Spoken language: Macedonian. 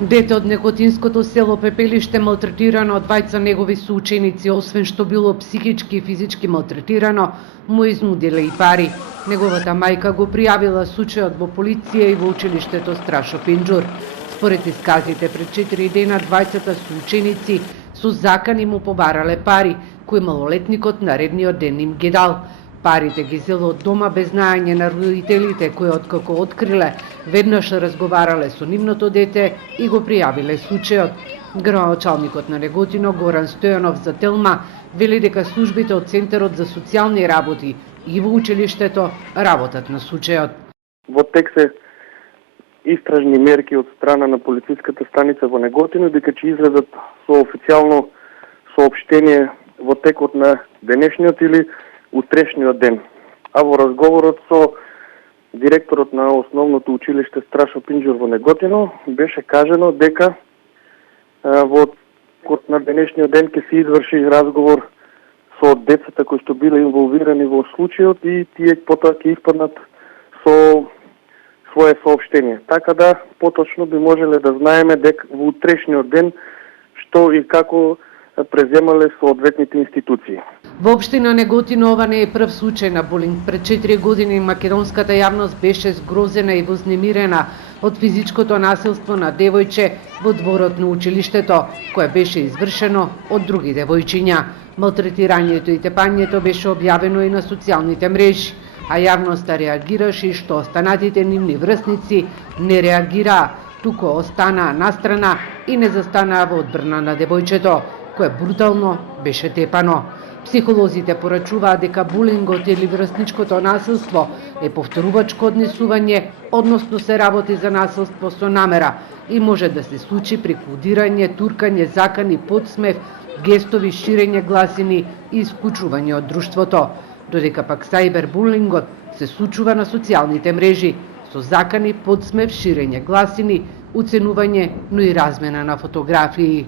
Дете од Неготинското село Пепелиште малтретирано од двајца негови соученици, освен што било психички и физички малтретирано, му изнудиле и пари. Неговата мајка го пријавила случајот во полиција и во училиштето Страшо Пинџур. Според исказите, пред 4 дена двајцата соученици со закани му побарале пари, кои малолетникот наредниот ден им ги дал. Парите ги зело од дома без знаење на родителите, кои откако откриле, веднаш разговарале со нивното дете и го пријавиле случајот. Градоначалникот на Неготино Горан Стојанов за Телма вели дека службите од Центарот за социјални работи и во училиштето работат на случајот. Во тек се истражни мерки од страна на полициската станица во Неготино, дека ќе излезат со официјално соопштение во текот на денешниот или утрешниот ден. А во разговорот со директорот на основното училиште Страшо Пинџур во Неготино беше кажано дека во текот на денешниот ден ќе се изврши разговор со децата кои што биле инволвирани во случајот и тие потоа ќе испаднат со свое соопштение. Така да поточно би можеле да знаеме дека во утрешниот ден што и како преземале соодветните институции. Во општина Неготино ова не е прв случај на булинг. Пред 4 години македонската јавност беше згрозена и вознемирена од физичкото насилство на девојче во дворот на училиштето, кое беше извршено од други девојчиња. Малтретирањето и тепањето беше објавено и на социјалните мрежи, а јавноста реагираше и што останатите нивни врсници не реагираа, туку останаа настрана и не застанаа во одбрана на девојчето, кое брутално беше тепано. Психолозите порачуваат дека булингот или врсничкото насилство е повторувачко однесување, односно се работи за насилство со намера и може да се случи преку удирање, туркање, закани, подсмев, гестови, ширење гласини и исклучување од друштвото. Додека пак сајбербулингот се случува на социјалните мрежи, со закани, подсмев, ширење гласини, уценување, но и размена на фотографии.